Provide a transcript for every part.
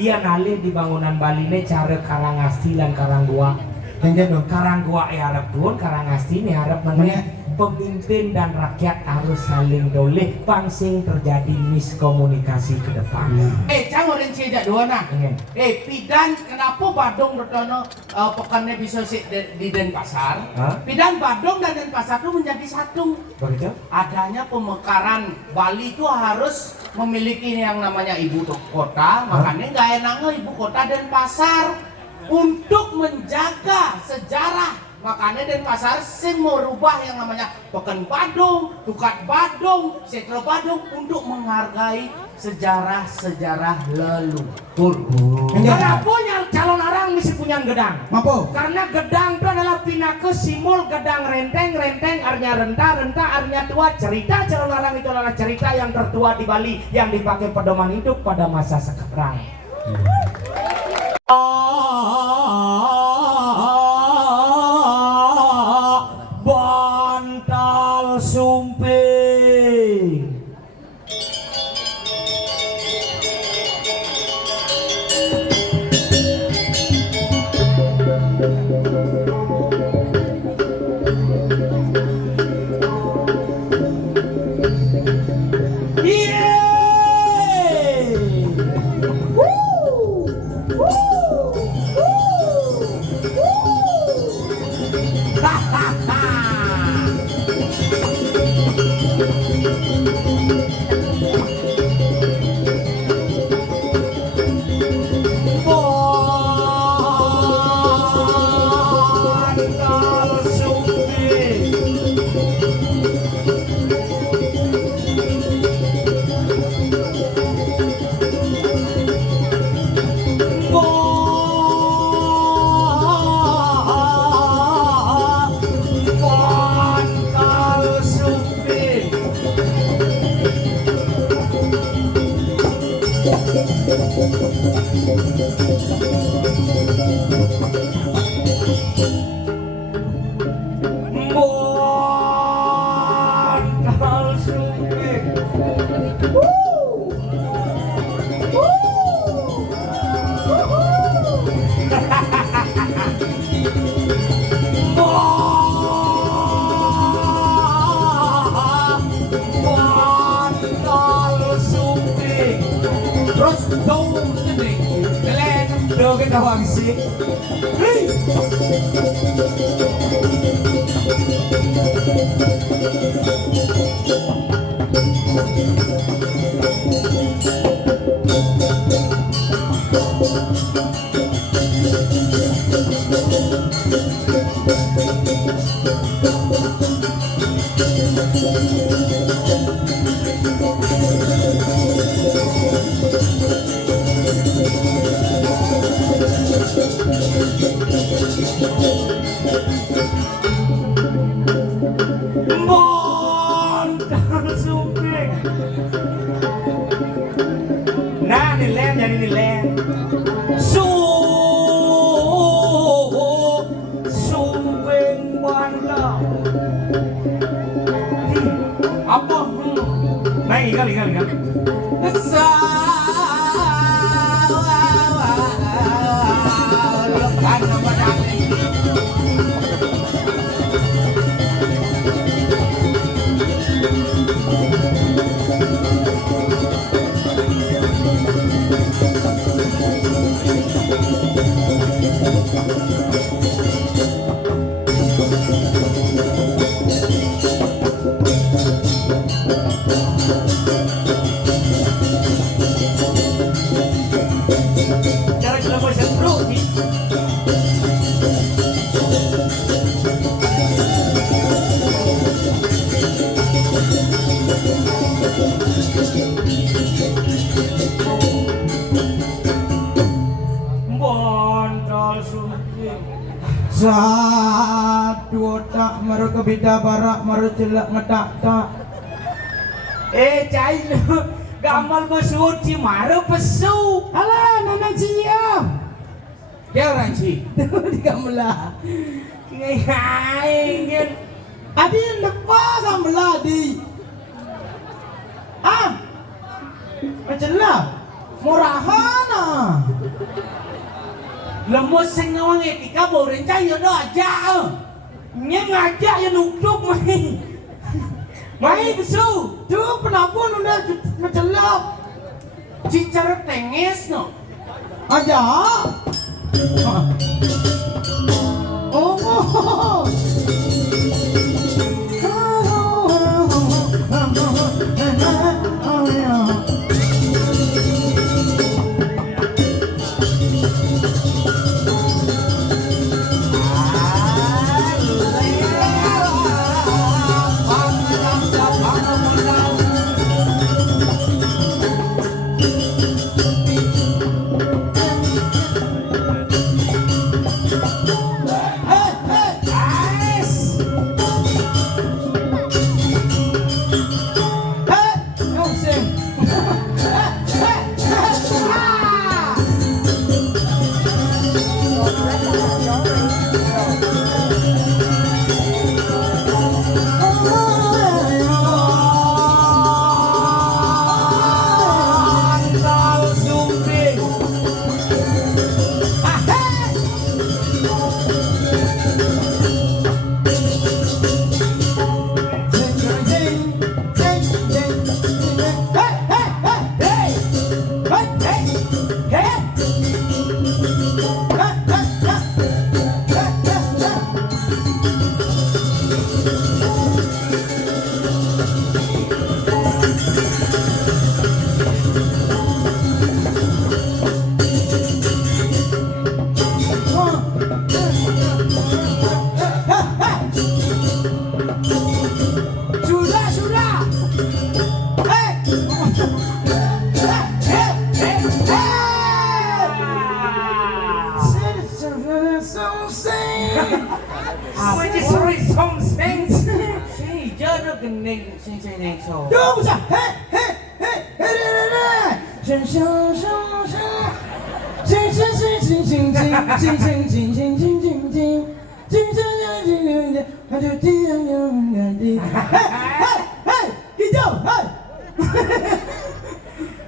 Dia nalih di bangunan Bali ini cara Karangasti dan Karanggua. Yang Karanggua harap tuan, Karangasti ini harap namanya pemimpin dan rakyat harus saling doleh, pangsing terjadi miskomunikasi ke depan. Jangan orang cijak dua nak. Pidan kenapa Badung berdono pekannya bisa di Denpasar? Pidan Badung dan Denpasar itu menjadi satu. Begitu? Adanya pemekaran Bali itu harus memiliki yang namanya ibu kota, makanya nggak enaknya ibu kota Denpasar untuk menjaga sejarah. Makanya Denpasar sing merubah yang namanya Pekan Badung, Tukat Badung, Setro Badung untuk menghargai sejarah-sejarah leluhur. Kenapa punya calon arang mesti punya gedang? Mapo? Karena gedang itu adalah pinake simbol gedang renteng, renteng artinya renta, renta artinya tua. Cerita calon arang itu adalah cerita yang tertua di Bali yang dipakai pedoman hidup pada masa sekarang. Bantal sumping. Nah, nilai jadi nilai. Sumping bandar. Apa? Naik kali. Satu otak maru kebida barak maru celak ngedak tak. Cai lu gamal besut si maru pesu. Alah nana ciam. Dia orang sih. Di gamla. Ngaing. Adi lepa gamla di. Macam lah. Murahan ah. Lemut sing ngawang etika bau rencah ya do aja. Nya ngajak ya nukduk mai. Mai besu. Tuh penapun udah kecelap. Cicer tenges no. Aja. Oh. gending sing so. Yo, bisa.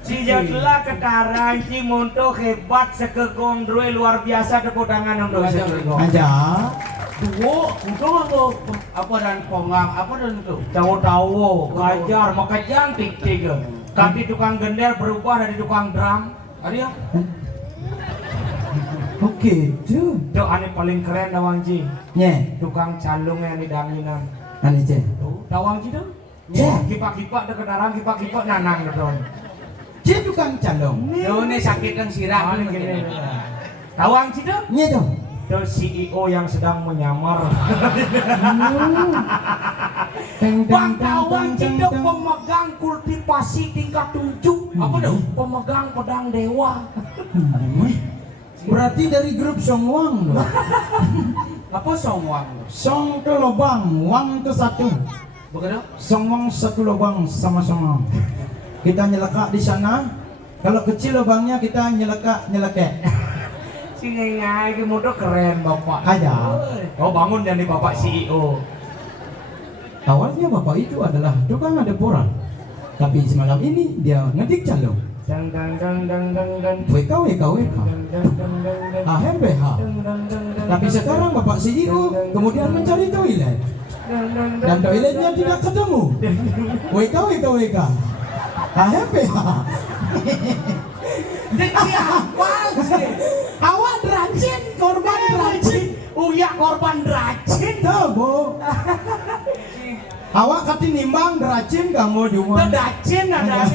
Jijatlah ketarang Cimonto hebat sekegondroe luar biasa tepuk tangan untuk sekegondroe. Aja. Duo, udah apa dan pongang, apa dan itu? Tahu-tahu, ngajar, maka jantik tiga. Tadi tukang gender berubah dari tukang drum. Ada yang? Oke, tuh. Itu ane paling keren Dawang Ji. Nye, Tukang calung yang di danginan. ane je. Dawang Ji tuh? Nye. Kipak-kipak deket darang, kipak-kipak nanang gedon. Je tukang calong. Yo nih sakit dan sirah Ane gini. Dawang Ji tuh? Nye dong. Itu CEO yang sedang menyamar. Bang Dawang Ji tuh pemegang kultivasi tingkat 7. Apa dong? Pemegang pedang dewa. Berarti dari grup Songwang loh. Apa songwang? Song itu lubang, wang itu satu. Begitu? Songwang satu lubang sama-sama. Kita nyelekak di sana. Kalau kecil lubangnya kita nyelekek. Singa ini motor keren bapak. Aja. Oh bangun jadi bapak CEO. Awalnya bapak itu adalah tukang ada porang. Tapi semalam ini dia ngedik calong. Dang dang dang dang dang dang. WK. AMPH. Tapi sekarang bapak CEO kemudian mencari toilet. Dan toiletnya tidak ketemu. WK. AMPH. Awak rajin, korban rajin. Uya korban rajin. Tuh, Bu. Awak kati nimbang rajin kamu cuma. Kedacin ada.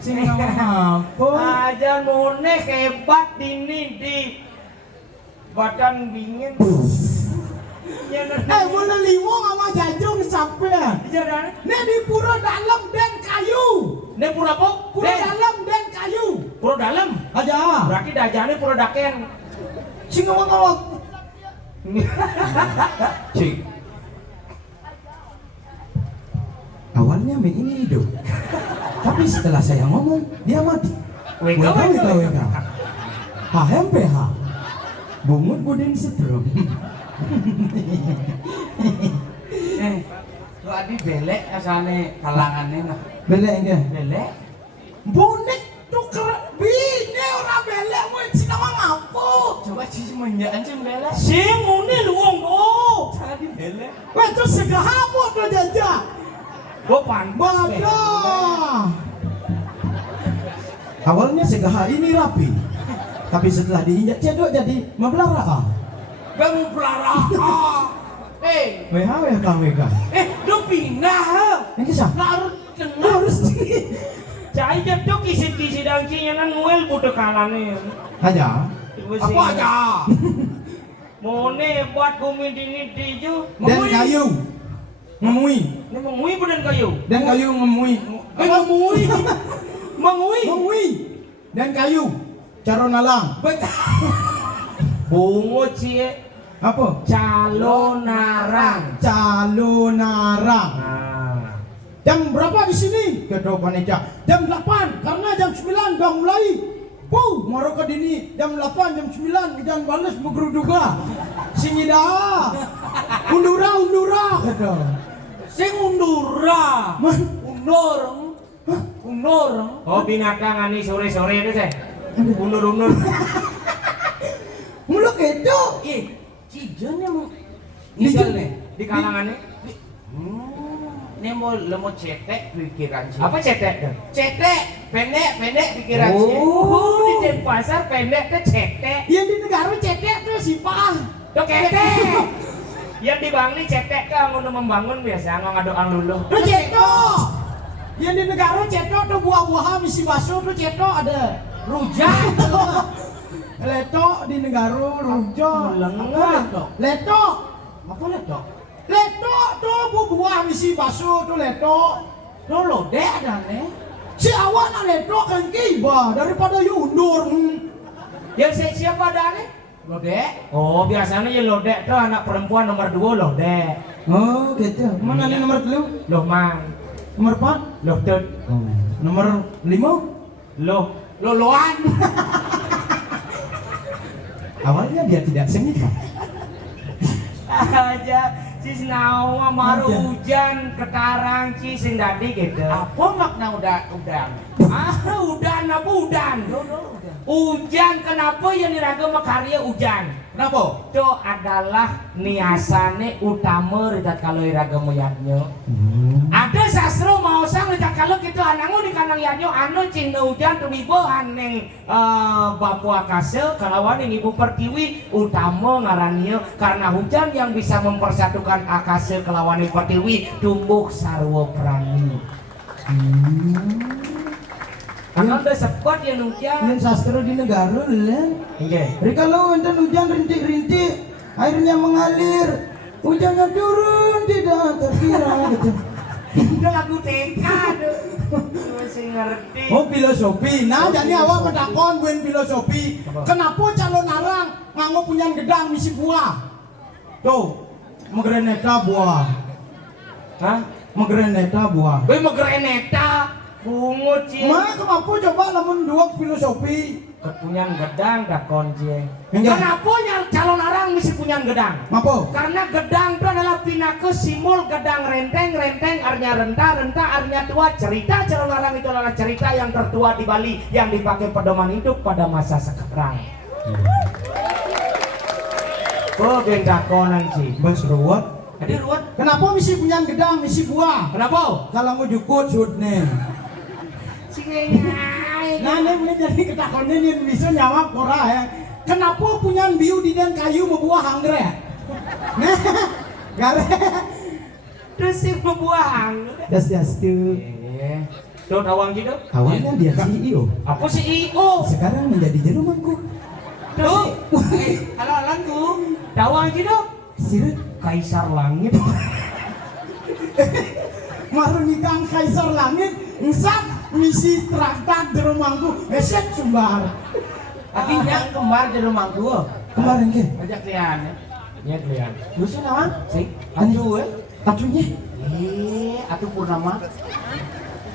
Sing apa? Aja mone hebat ini di badan dingin. Mana liwong sama jajung sampean. Jalan. Nek di pura dalam dan kayu. Ini pura apa? Pura dalam dan kayu. Pura dalam. Aja. Berarti dajane pura daken. Sing ngomong. Cik. Awalnya Mei ini hidup. Tapi setelah saya ngomong, dia mati. WK. HMPH. Bungut Budin Setrum. Lu adi belek asane kalangannya nah. Belek enggak? Belek? Bonek tuh keren. Bine ora belek mau sinawang apa? Coba Si semenjak ancam bela. Sing ngene luwung oh. Tadi bela. Wah itu segahamut lo jajah. Gua pantas. Wadah. Awalnya segaha ini rapi, tapi setelah diinjak cedok jadi mebelara. Kamu pelara. WHWK. Lu pindah. Yang kisah. Larut kena. Harus Cai jatuh kisi-kisi dangcinya kan nguel budak kalane. aja. Apa aja? Mone buat kumin dini diju. Dan kayu ngemui. Ini mengui budan kayu. Dan kayu ngemui. Mengui. Mengui. Ngemui. Dan kayu. Caron alang. Bungo cie. Apa? Calonarang. Calonarang. Nah. Jam berapa di sini? Kedua panitia. Jam 8 karena jam 9 udah mulai. Maro ke dini jam 8 jam 9 jangan balas begeruduga. Sini dah. Undura kata. Sing undura. Undur. Undur. Oh binatang ani sore-sore itu saya. Undur-undur. Muluk itu. Cijan yang Nikel nih. Di kalangannya. Ini mau lemo cetek pikiran sih. Apa cetek? Cetek, pendek pikiran sih. Oh, di Denpasar pendek tuh cetek. Yang di negara cetek tuh sipah. Tuh ketek. Yang di Bangli cetek kan untuk membangun biasa ngaduk luluh. Tuh cetok. Yang di negara cetok tuh buah-buahan misi baso tuh cetok ada rujak. Letok di negara rujak. Melengah. Letok. Apa letok? Letok tuh buah misi baso tuh letok. Lo lode ada nih. Si awak nak letok kan kiba daripada you undur. Yang siapa ada nih? Lode. Oh biasanya ya lodek tuh anak perempuan nomor 2 lodek. Oh gitu. Mana nih nomor 3? Loh man. Nomor 4? Loh tut. Nomor 5? Loh. Loloan. Awalnya dia tidak sengit. Aja cis nawa maru hujan ketarang cis sing dadi gitu. Apa makna udang? Udan apa udan? Hujan kenapa yang diragam karya hujan? Kenapa? Itu adalah niasane utama ritat kalau iragam yadnya. Ada sastra mau sang ritat kalau gitu anangu di kanang yadnya anu cinta hujan tumibohan neng bapu akase kalawan yang ibu pertiwi utama ngarannya karena hujan yang bisa mempersatukan akase kelawan pertiwi tumbuh sarwa prani. Akan ada sepot yang hujan. Yang sastra di negara lah. Oke. Jadi kalau enten hujan rintik-rintik, airnya mengalir, hujannya turun tidak terkira gitu. Udah lagu TK tuh. Masih ngerti. Oh filosofi. Nah jadi awak pedakon buen filosofi. Kenapa calon arang nganggo punya gedang misi buah? Tuh, megreneta buah. Hah? Megreneta buah. Gue mau greneta. Bungut sih. Mah kenapa coba lamun dua filosofi? Kepunyan gedang dah konjeng. Enggak. Kenapa calon arang mesti punyan gedang? Mapo? Karena gedang itu adalah pinake simbol gedang renteng artinya renta artinya tua. Cerita calon arang itu adalah cerita yang tertua di Bali yang dipakai pedoman hidup pada masa sekarang. Oh bendakonan sih. Bos ruwet. Jadi ruwet. Kenapa misi punya gedang, misi buah? Kenapa? Kalau mau jukut sudne. Nah, ini boleh jadi ketakonnya nih bisa nyawak ora ya. Kenapa punya biu di dan kayu membuah anggrek? Nah, gare. Terus sih membuang. Das tuh. Tuh tawang gitu. Awalnya dia CEO, Apa sih IO? sekarang menjadi juru mangku. Tuh. Halo alanku. Tawang gitu. Sirut Kaisar Langit. marunikan kaisar langit, ngsap misi traktat juru mangku. Eset sumbar. Akhirnya kembar di rumahku. Kemarin ke? Ajak lian. Ya kalian. Lucu nama? Sih. Aduh. Atunya. Atuh Purnama.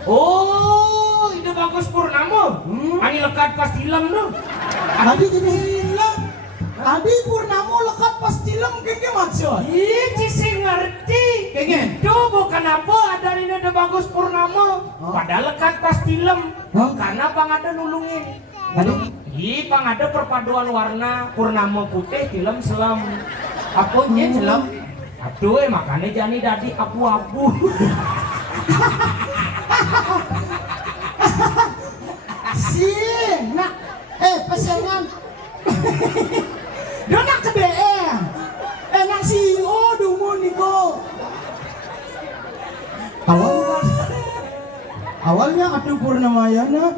Oh, itu bagus Purnama. Ani lekat pas film tuh. Tadi jadi hilang. Tadi Purnama lekat pas film kayaknya maksud. Ih, Cici ngerti. Kayaknya. Itu bukan apa ada ini udah bagus Purnama. Padahal lekat pas film. Hah? Karena Bang ada nulungin. Tadi Ipang ada perpaduan warna purnama putih film selam. Apa nya jelam? Aduh, makanya jani dadi abu-abu. Nak pesengan. Donak ke DM. Nak CEO dungu niko. Awalnya Atuh Purnamayana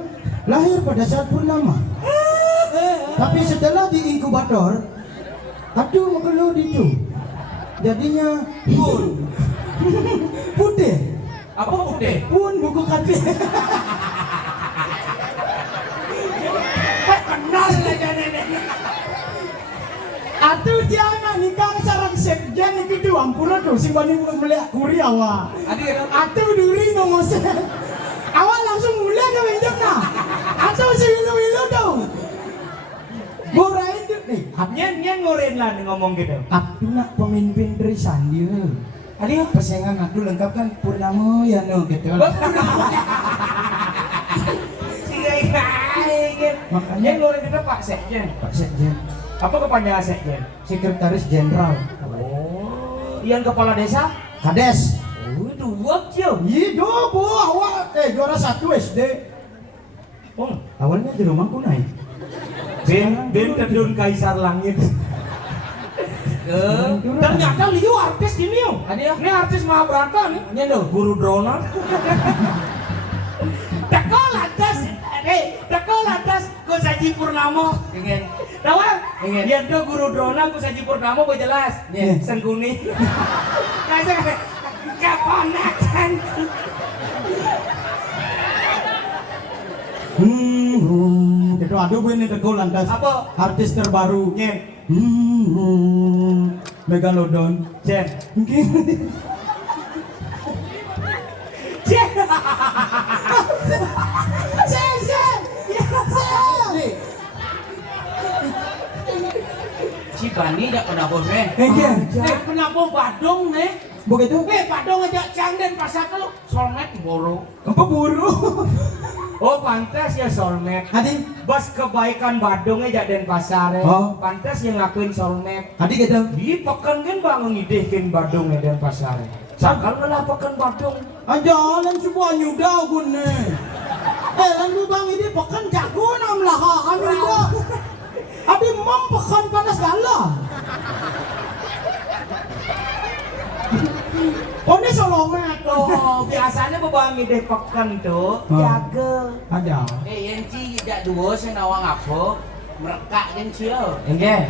lahir pada saat purnama. Tapi setelah di inkubator, Atuh mengeluh itu. Jadinya pun putih. Apa putih? Pun buku katil. Kenal aja nenek. Atuh jangan nikah sarang sekjen itu doang pula tuh si bani melihat kuri awak. Atuh duri ngomong awak langsung mulai ke benjokna. Atuh si wilu tuh. Borain tuh nih. Nyen ngoren lah nih ngomong gitu. Atuh nak pemimpin dari Sandia. Ada pesengan Atuh lengkap kan purnama ya no gitu. Makanya nyen ngoren itu Pak Sekjen. Pak Sekjen, Apa kepanjangan Sekjen? Sekretaris Jenderal. Oh, yang kepala desa? Kades. Oh, dua cio. Iya bu, awak juara 1 SD. Oh, Awalnya di rumahku naik. Ben kedun kaisar langit. Ternyata Liu artis gini yo. Ini artis Mahabharata nih. Ini loh Guru Drona. Tekol atas Kusaji Purnama. Ingin. Tahu? Ingin. Dia tuh Guru Drona Kusaji Purnama gue jelas. Sengkuni. Keponakan. Itu aduh gue ini Tegol lantas. Apa? Artis terbaru. Nyen. Megalodon. Jen. Si Bani dak penabur nih. Penabur Badung nih. Begitu? Badung aja cangden pasar lu solmet boro. Apa buru? Oh pantas ya soulmate. Adi, Bos kebaikan Badungnya jaden pasar. Oh. Pantas yang ngakuin soulmate. adi gitu. Di pekan kan bangun ngidehkin Badungnya dan pasar. Sakal ngelah pekan Badung. Jalan semua nyudah gue nih. Lalu bang ini pekan jago nam lah kami juga. Abi mem pekan panas galah. Oh ini solongat Oh, biasanya bebangi deh pekan tuh jaga. Ada. Yenci tidak dua senawang apa merekak dan cio. Enggak.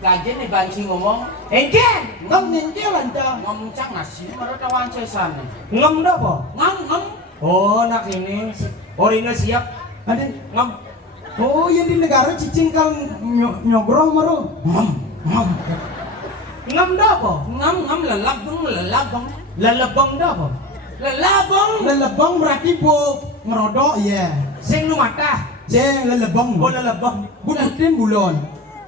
Gajen nih banci ngomong Enggak. Kan ninja lancar. ngomong cang nasi mereka tawan cesan. Ngem dah po. Ngam. Oh nak ini. Orina siap. Adi. Ngem. Oh yang di negara cicing kan nyogrong maru. Ngem dah po. Ngam lelabang. Lelebang dah po. Lelabang. Lelebang berarti bu ngerodok ya. Sing nu matah. Jeng lelebang. Oh lelebang. Bubutin bulon.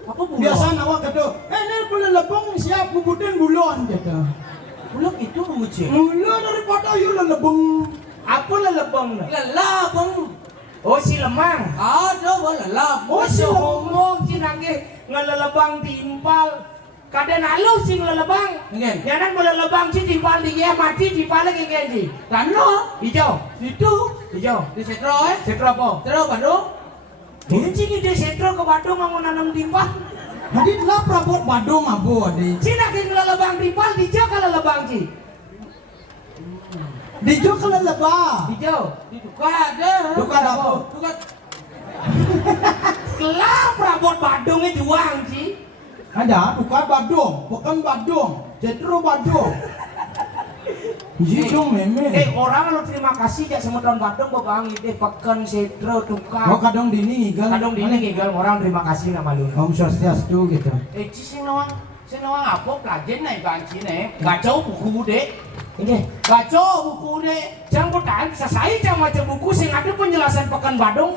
Apa bulan? Biasa nawak kata, ini boleh lebong siap bubutin bulon kata. Bulan itu menguji. Mula daripada you lelebong. Apa lelebang dah? Lelabang. Oh si lemang. Ada lelabang. Oh si ngomong si nangge ngelelebang timpal. Kada nalu si ngelelebang. Ngen. Jangan ngelelebang si timpal dia mati timpal lagi kenji. Tano. Hijau. Itu. Hijau. Di setro Setro apa? Setro Bandung. Ini sih dia setro ke Badung mau nanam timpal. Jadi telah perabot Badung abu adik. Si nangge ngelelebang timpal hijau kalau lebang si. Dijo kalau lebah. Hijau. Ditukar ada. Tukar apa? Tukar. Kelap perabot Badungnya juang si. Ada tukar Badung, bukan Badung, Cetro Badung. Iya meme. Orang lu terima kasih ya semutan Badung bang itu pekan setro tukar. Oh kadang dini igal. Kadang dini ngigal orang terima kasih nama lu. Om Swastiastu gitu. Ci sing nawang apa pelajen naik banci nih. Gak jauh buku dek. Ini Baca buku deh. jang bukan selesai jang maca buku sing ada penjelasan Pekan Badung.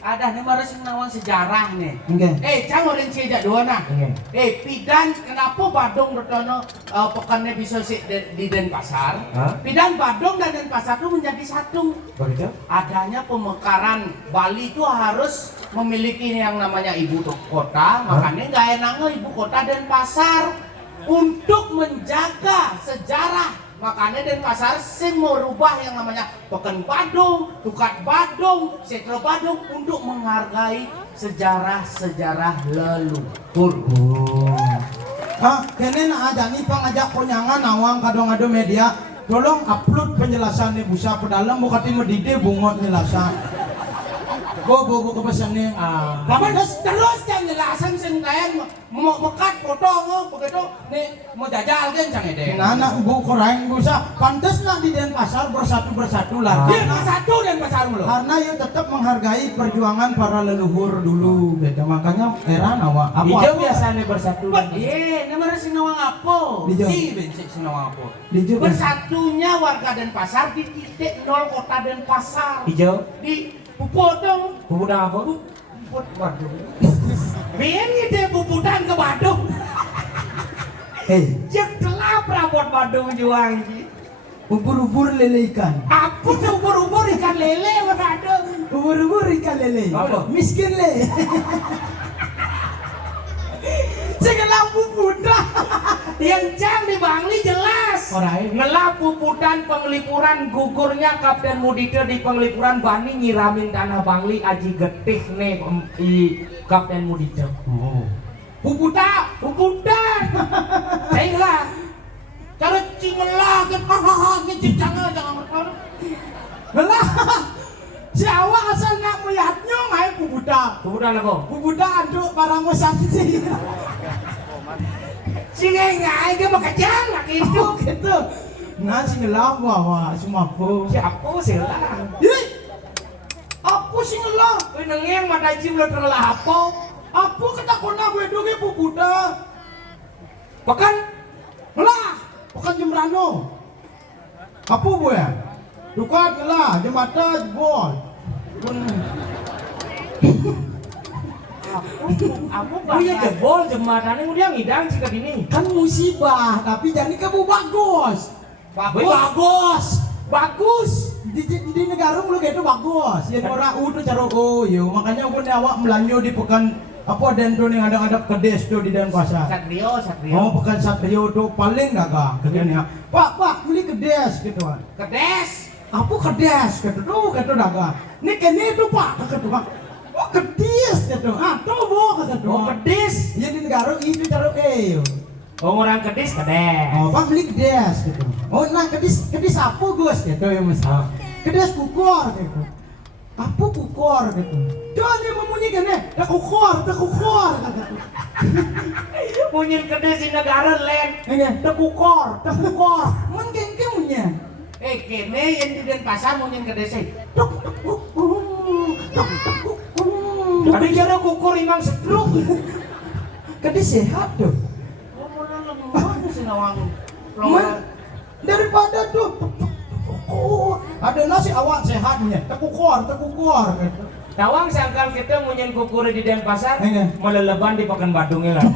Ada nih marah sing nawang sejarah nih. Oke. Jangan orang cija dua nah. Oke. Pidan kenapa Badung retono pekannya bisa di Denpasar? Hah? Pidan Badung dan Denpasar itu menjadi satu. Begitu? Adanya pemekaran Bali itu harus memiliki yang namanya ibu kota, makanya nggak enaknya ibu kota Denpasar untuk menjaga sejarah. Makanya Denpasar sing merubah yang namanya Pekan Badung, Tukat Badung, Setro Badung untuk menghargai sejarah-sejarah leluhur. Kene nak aja nih pangajak konyangan awang kadang-kadang media. Tolong upload penjelasan nih busa pedalam bukan timur dide bungot nyelasa. Go ke pesan nih. Kapan terus yang jelasan sing kayak mau mekat foto begitu nih mau jajal kan jangan deh. Anak bu korang busa pantas nak di Denpasar bersatu lah. Dia satu dan pasar mulu. Karena ya tetap menghargai perjuangan para leluhur dulu, gitu. Makanya heran awak. Hijau biasanya bersatu. Iya, namanya sing nawang apa? Hijau. Si bensin sing nawang apa? Hijau. Bersatunya warga Denpasar di titik nol kota Denpasar. Hijau. Di Pupotong. Pemuda apa? Puput Badung. Biar gitu puputan ke Badung. Yang telah perabot Badung juang. Ubur-ubur lele ikan. Apa tuh ubur-ubur ikan lele Badung? Ubur-ubur ikan lele. Apa? Miskin le. Segelang pupuda. Yang jam di Bangli jelas. Alright. Ngelap puputan penglipuran gugurnya Kapten Mudite di penglipuran Bani nyiramin tanah Bangli aji getih nih di Kapten Mudite. Oh. Puputan. Saya lah. Cara cingelah kan hahaha gitu jangan berkorban. Belah. Si awak asal nak melihatnya ngai pupuda. Puputan apa? Pupuda aduk barang sakit. Singa ngai ke makajang nak itu. Gitu. Nah sing ngelap wawa semua po. Siapa sih lah? Ih. Apa sing ngelap? Kau nengeng mata jim lo terlah apa? Apa ketakona bedoge pupuda? Pekan? Lah, bukan Jembrano. Apa bu ya? Dukat lah, jembatan jebol. Aku punya jebol jembatannya udah ngidang sih ke ini. Kan musibah, tapi jadi kamu bagus. Bagus. Di negara lu gitu bagus. Ya orang udah cara yo, makanya aku awak melanjo di pekan apa dendo yang ada kedes tuh di Denpasar. Satrio. Oh, pekan Satrio tuh paling dagang kerjanya. Pak, beli kedes gitu kan. Kedes. Apa kedes gitu tuh dagang. Ini kene tuh Pak, kata tuh Pak. Oh, kedes gitu. Tuh bu kata tuh. Oh kedis. Ya di negara itu cara Oh orang kedis kedis. Oh, Pak beli kedes gitu. Oh, nah kedes apa Gus gitu ya Mas. Kedes kukor gitu. Apa kukor gitu. Jangan dia memunyikan tak kukor kata tuh. Punyin kedis di negara lain. Ini Tekukor. mun kengkengnya. Kene yang di Denpasar mau nyen kedes. Tapi jara kukur imang sedruk. Kedes sehat tuh. Mana sih nawang? Daripada tuh ada nasi awak sehatnya tekukor gitu. Tawang sangkal kita munyin kukur di Denpasar. Iya. Meleleban di Pekan Badungnya lah.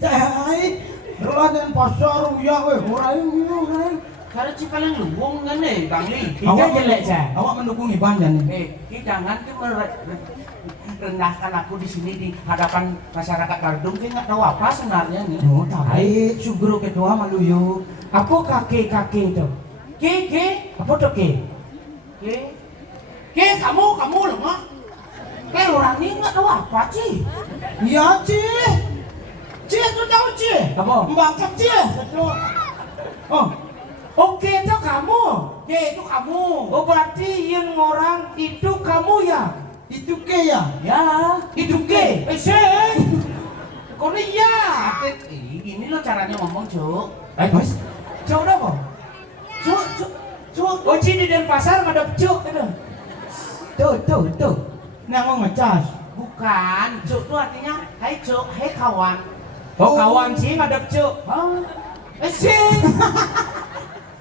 Cai, rulah Denpasar ya weh, orang. Karena paling luwung kan nih Bangli. Iya jelek saya. Awak mendukung Iban nih. Jangan merendahkan aku di sini di hadapan masyarakat Bandung. Kita nggak tahu apa sebenarnya nih. Oh, tapi sugro ketua maluyo. Apa kaki itu? Ke, Apa tuh ke? kamu lemah. Orang ini nggak tahu apa sih. Iya, Ci itu tahu Ci. Apa? Mbak kecil. Oh, Oke itu kamu. Itu kamu. Oh berarti yang orang itu kamu ya? itu ke ya? Ya. Itu ke? Sih. Kau ya? Ini lo caranya ngomong, Cuk. Mas, Cuk apa? Cuk. Oh di Denpasar ada cuk itu. tuh. Nang ngecas. Bukan, Cuk itu artinya hai Cuk, hai kawan. Oh kawan sih ada cuk. Sing.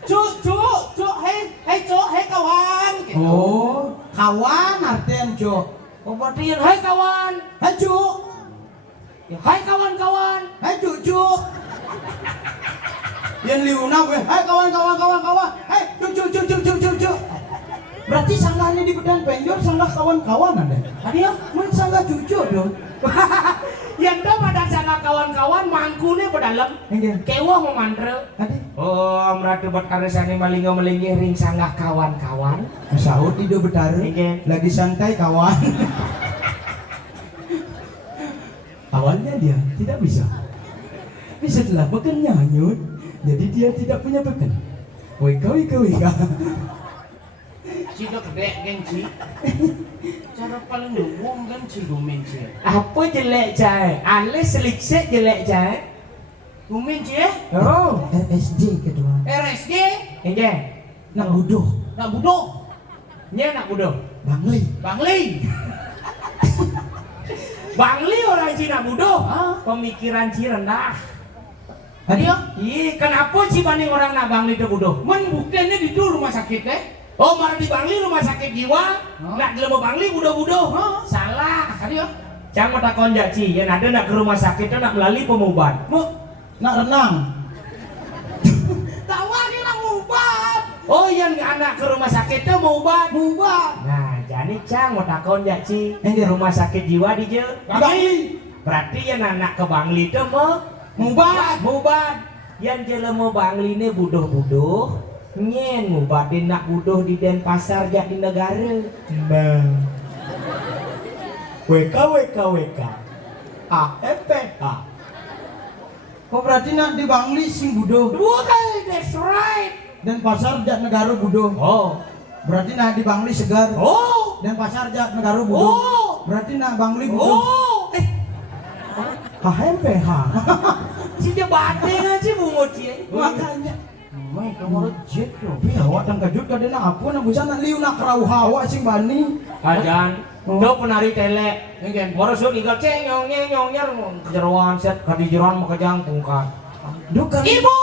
Cuk, hei cuk, hei kawan. Gitu. Oh, kawan artian Jo. Oh, berarti yang hai kawan. Hai Cuk. Ya, hai kawan-kawan. Hai Cuk. Yang liuna gue. Hai kawan. Hai Cuk. Berarti sanggahnya di Bedan Penjor sanggah kawan-kawan ada. Tadi ya, Mun sanggah cucu dong. yang dah pada sana kawan-kawan mangkune pedalam. Enggak. Kewah memantre. Tadi. Oh, meratu buat karesane malinggo melinggi ring sanggah kawan-kawan. Sahut hidup betara. Enggak. Lagi santai kawan. Awalnya dia tidak bisa. Tapi setelah bekan nyanyut, jadi dia tidak punya bekan. Wika. Cida gede gengci. Cara paling luwung kan Gumin Ci. Apa jelek cai? Alis selik-sek jelek cai. Gumin Ci ya? Oh, RSJ kedua. RSG enggak. Nak buduh. nak budo. Nya nak bodoh. Bangli. Bangli. Bangli orang Cina bodoh. Hah? Pemikiran Ci rendah. Adio, Ih, kenapa sih banding orang nak Bangli itu bodoh? men buktinya di dulu rumah sakit teh. Oh, malah di Bangli rumah sakit jiwa. Hah? Nak jelema Bangli bodoh-bodoh. Hah? Salah. Adio, Jangan takon jak Ci, yang ada nak ke rumah sakit tu nak melalui pemubat. Nak renang. tahu lagi lah ngubat. Oh, yang anak ke rumah sakit tu mau ubat. Bubar. Nah, jadi Cang mau takon jak Ci, Enggak. rumah sakit jiwa di je. Bangli. Berarti yang anak ke Bangli tu mau Mubat. mubat. Yang jelema Bangli ni budoh-budoh. Nyen mubat dia nak budoh di Denpasar jak di negara. Bang. WK. AFPH. Oh berarti nak di Bangli sing buduh. Bukan, that's right. Dan pasar jak negara buduh. Oh. Berarti nak di Bangli segar. Oh. Dan pasar jak negara buduh. Oh. Berarti nak Bangli buduh. Oh. HMPH. Si dia batin aja bungut Ci. Makanya. Mai kamu reject yo. Tapi awak tang kajut kadena apa nak bisa nak liu nak rau hawa sing bani. Ajan. Oh. Do penari tele. Enggak. Baru suruh igal nyong kejeruan set kadi jeruan mau kejang pungkat. Dukan. Ibu.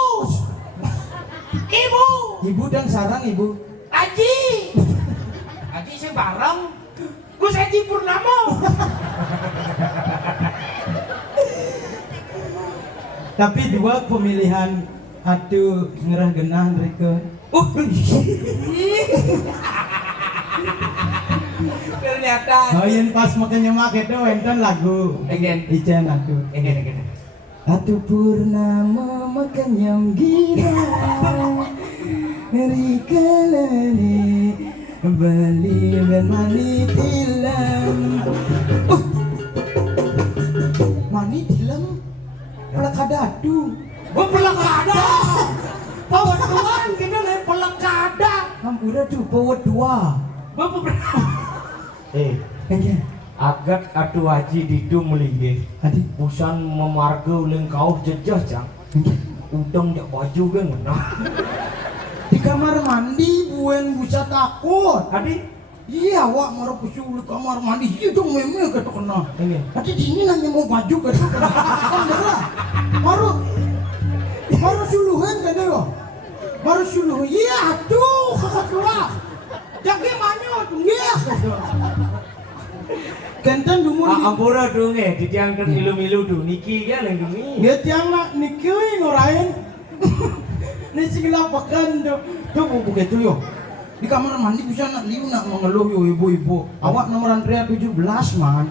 Ibu. Ibu dan sarang ibu. Aji. Aji sih bareng. Gus Haji Purnama. Tapi dua pemilihan atuh ngerah genah mereka. Ternyata. Oh yang pas makanya make itu enten lagu. Again. Ijen atuh. Again. Atuh purnama makanyong gira. Rikalani bali dan mani tilam. Mani tilam. Pelakadatu. Gua pelakada. Pawat tuan kita nih pelakada. Hampura tuh powot dua. Bapak Enggak. agat atu haji ditu melinggih. Adik. Busan memarga uleng kau jejah Cang. Enggak. Udang jak baju kan mana? Di kamar mandi buen bisa takut. Adik. Iya, awak marah pusu di kamar mandi. Iya dong meme kata kena. Ini. Tadi di sini nanya mau baju kata kena. Kan bener. Maru suluhan kata yo. Maru suluhan. Iya tuh kakak tua. Jadi mana tuh iya. Kenten dumun di. Ampura dong ditiangkan ilu-ilu tu niki kan yang dumi. Dia tiang nak nikui ngorain. Ini sih lapakan tuh. Coba begitu yo. Di kamar mandi bisa nak liu nak mengeluh yo ibu-ibu. Awak nomor antrean 17 man.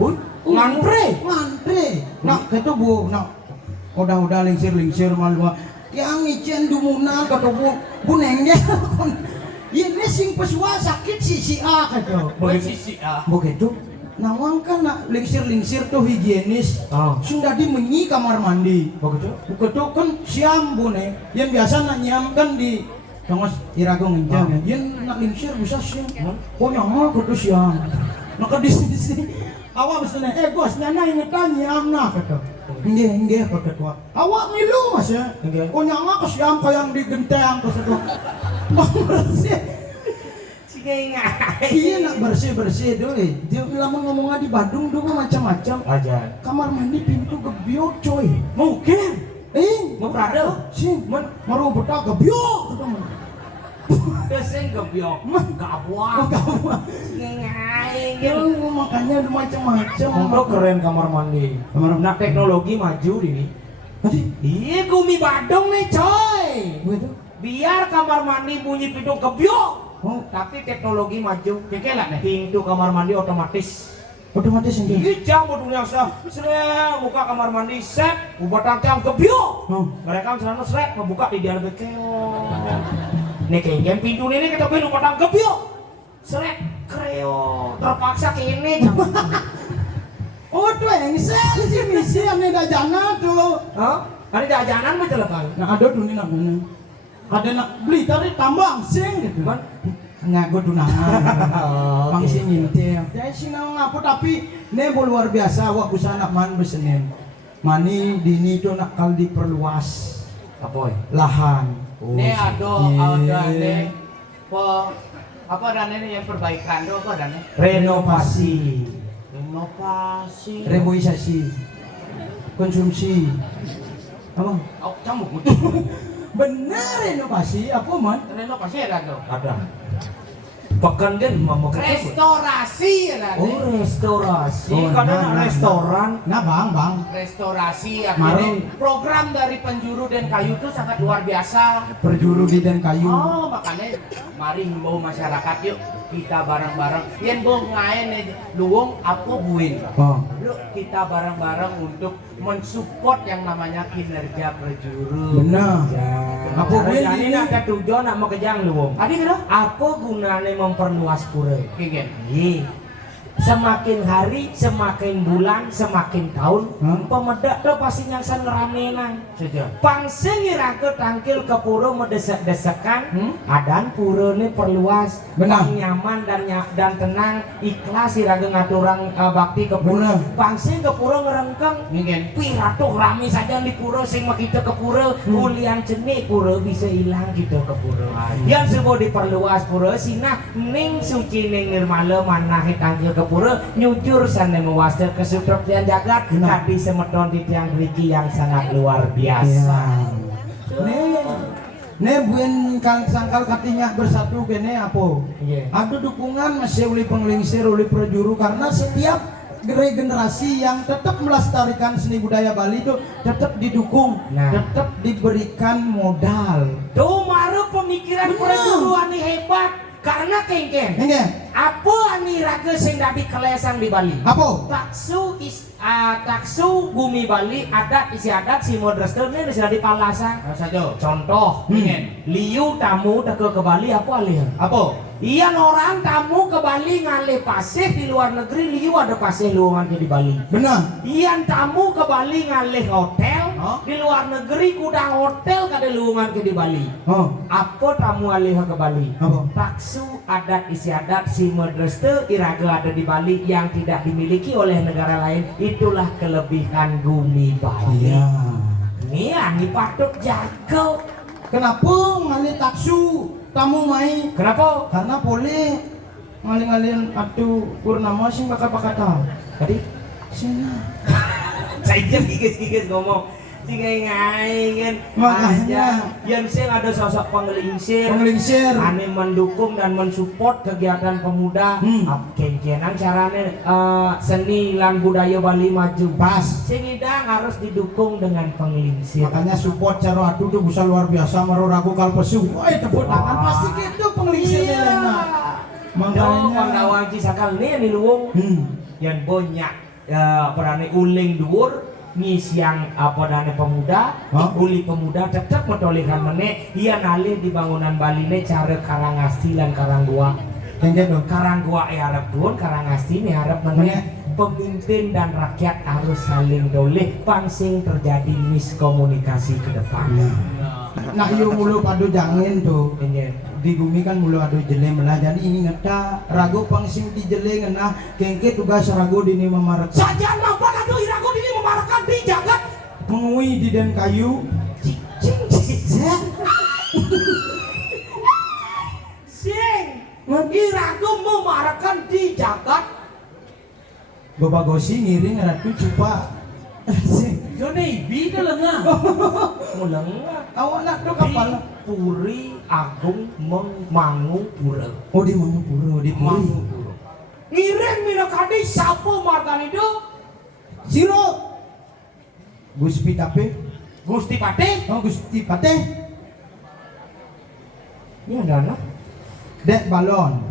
Bun, Ngantri? Ngantri. Nak kata bu, nak udah lingsir malu. Yang icen dumuna kata bu nengnya. Ini sing pesua sakit si A kata. Sisi ah. Begitu. Nawang kan nak lingsir tuh higienis. Oh. Sudah dimenyi kamar mandi. Begitu? Begitu kan siam bu nih. Yang biasa nak nyiamkan di tongos iragong ngencang ya. Yang nak lingsir bisa siam. Oh nyama kudu siam. Nak di sini. Awak mesti bos nyana ingetan nyiam nak kata. Enggak kata tua. Awak ngilu mas ya. Enggak. Oh nyama ke siam kayak di genteng ke situ. Oh bersih. Iya nak bersih dulu. Dia lama ngomongnya di Badung dulu macam-macam. Aja. Kamar mandi pintu gebiok coy. Mungkin. Mau berada? Sing maru betak gebyok. Deseng gebyok. Gabuak. Ngaing. Makanya ada macam-macam. Motor keren kamar mandi. Nah teknologi maju ini. Iya gumi badong nih coy. Begitu. Biar kamar mandi bunyi pintu gebyok. Tapi teknologi maju. Kekelak nih. Pintu kamar mandi otomatis. Otomatis ini. Iya jam dunia sah. Seret buka kamar mandi set. Ubat jam gebyok. Mereka selalu seret membuka di dalam keo. Nih kayak pintu ini kita pintu patang gebyok. Seret kreo. Terpaksa kini. Oh tuh yang sih misi ane dajana tuh. Hah? Ada jajanan betul kan? Nah ada tuh nih namanya. Ada nak beli tadi tambang sing gitu kan. Ngago tunangan. Pangsi nyintil. Ya sinau ngapo tapi nebo luar biasa wak busana man besenin. Mani dini itu nak kal diperluas Apa ya? lahan. Nih ada nih apa dan ini yang perbaikan tuh apa dan ini? Renovasi. Inovasi. Reboisasi. Konsumsi. Apa? Oh, cambuk. Benar renovasi apa man? Renovasi ada tuh. Ada. Pekan kan mau Restorasi ada. Oh restorasi. Oh, Karena nah. restoran. Nah bang. Restorasi Mari. akhirnya program dari penjuru dan kayu itu sangat luar biasa. Perjuru di dan kayu. Oh makanya mari himbau masyarakat yuk kita bareng-bareng. Yen boh ngain luwung aku buin. Oh. Yuk kita bareng-bareng untuk mensupport yang namanya kinerja penjuru. Benar. Apa Apa gue ini ini? nak tujuan nak mau kejang lu? Adi kira? Apa gunanya memperluas pura? Kingen. Iya. Semakin hari, semakin bulan, semakin tahun, pemedak tuh pasti nyangsan ngeramenan. Saja. Pangse ngirake tangkil ke pura medesek-desekan, adan pura ini perluas, Benar. nyaman dan tenang, ikhlas irage ngaturang bakti ke pura. Benar. Pangse ke pura ngerengkeng, Kingen. piratuh rame saja di pura sing mah kita ke pura, ulian jenik pura bisa hilang gitu ke pura. Yang semua diperluas pura sina ning suci ning nirmala manahe tangkil ke pura nyujur sana mewasir kesutreptian jagat tapi semeton di tiang beriki yang sangat luar biasa. Nih buin kang sangkal katinya bersatu gini apa? Iya. Ada dukungan masih oleh penglingsir oleh perjuru karena setiap generasi yang tetap melestarikan seni budaya Bali itu tetap didukung, tetap diberikan modal. Tuh maru pemikiran perjuru ani hebat karena kengkeng. Ini Apa ani raga sing dadi kelesan di Bali? apa? Taksu bumi Bali adat isi adat si modrestel ini sudah dipalasan. Saja. Contoh, Kingen. liu tamu teke ke Bali apa alih? Apa? Iyan orang tamu ke Bali ngalih pasir di luar negeri liu ada pasir luangan di Bali. Benar. Iyan tamu ke Bali ngalih hotel di luar negeri kudang hotel kada luangan di Bali. Oh. Apa tamu alih ke Bali? Apa? Taksu adat istiadat si medreste iraga ada di Bali yang tidak dimiliki oleh negara lain. Itulah kelebihan bumi Bali. Iya. Ini ani patut jago. Kenapa ngalih taksu tamu mai? Kenapa? Karena boleh ngalih-ngalihin atu purnama sing bakal tahu. Tadi Sina. saya gigis-gigis ngomong Cingai-ngaingin Makanya. yang sing ada sosok penglingsir ane mendukung dan mensupport kegiatan pemuda. Kengkenan carane seni lan budaya Bali maju. Pas. Sing idang harus didukung dengan penglingsir. Makanya support cara atu tuh bisa luar biasa maru ragu kalpesu. Woi tepuk tangan pasti gitu penglingsirnya Lena. Makanya Makanya pengawaji sakal nih di luwung yang banyak perane uling dhuwur ngis yang apa dana pemuda, uli pemuda tetap metolikan meneh ia nalih di bangunan Bali ne cara karangasti lan karanggua. Karanggua harap tuun, karangasti ini harap meneh pemimpin dan rakyat harus saling doleh pangsing terjadi miskomunikasi ke depan. nah iyo mulu padu jangin tuh. Di bumi kan mulu adu jele melah jadi ini ngeta ragu pangsing di jele ngena kengke tugas ragu dini memarak Saja mampan aduh ragu dini memarakan di jagat mengui di den kayu sing iragu memarakan di jagat babagosi ngiring ratu cupa Jone bida lenga. Mulang Awak nak tu kapal. Puri Agung Mangupura. Oh di Mangupura, di Puri. Mangupura. Ngiring mina kadi siapa margane itu? Siro. Gusti Tape. Gusti Patih. Oh Gusti Pateh. Ini ada anak. Dek balon.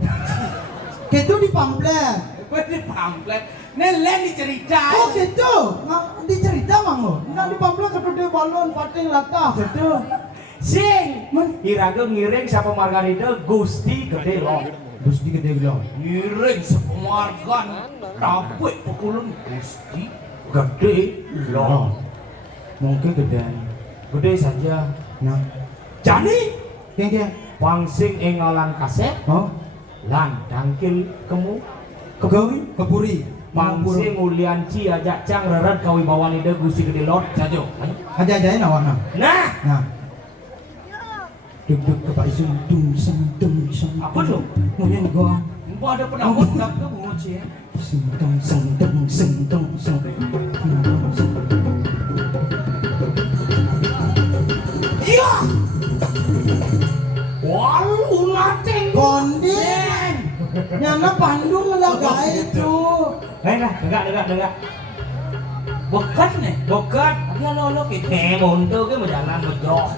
Ketu di pamflet. Gue di pamflet. Nelen diceritain. Oh gitu. Nggak dicerita mango. Nggak di pamflet ketu di balon pating latah gitu. Sing, Iraga ngiring siapa margane itu Gusti Gede Loh. Gusti gede bilang. Ngiring sepemargan. Tapi pukulun Gusti. Gede Loh. Mungkin gede. Gede saja. Nah, Jadi kengke. pangsing engalan kaset Oh, lan dangkil kemu kegawi, kepuri. pangsing ulian ci ajak cang reret kawibawan ide Gusti Gede Lot sajo. Aja-ajain awak nah. Nah, Nah. Duk-duk ke Pak Isung, tung seng. apa tuh? Kemudian gua Mbak ada penakut tak ke bunga cie. seng. Iya. Walu lateng. Kondin. Nyana Bandung lah itu. Enggak. Bekat nih. Bokat. Dia lo kita. Monto ke berjalan bejok.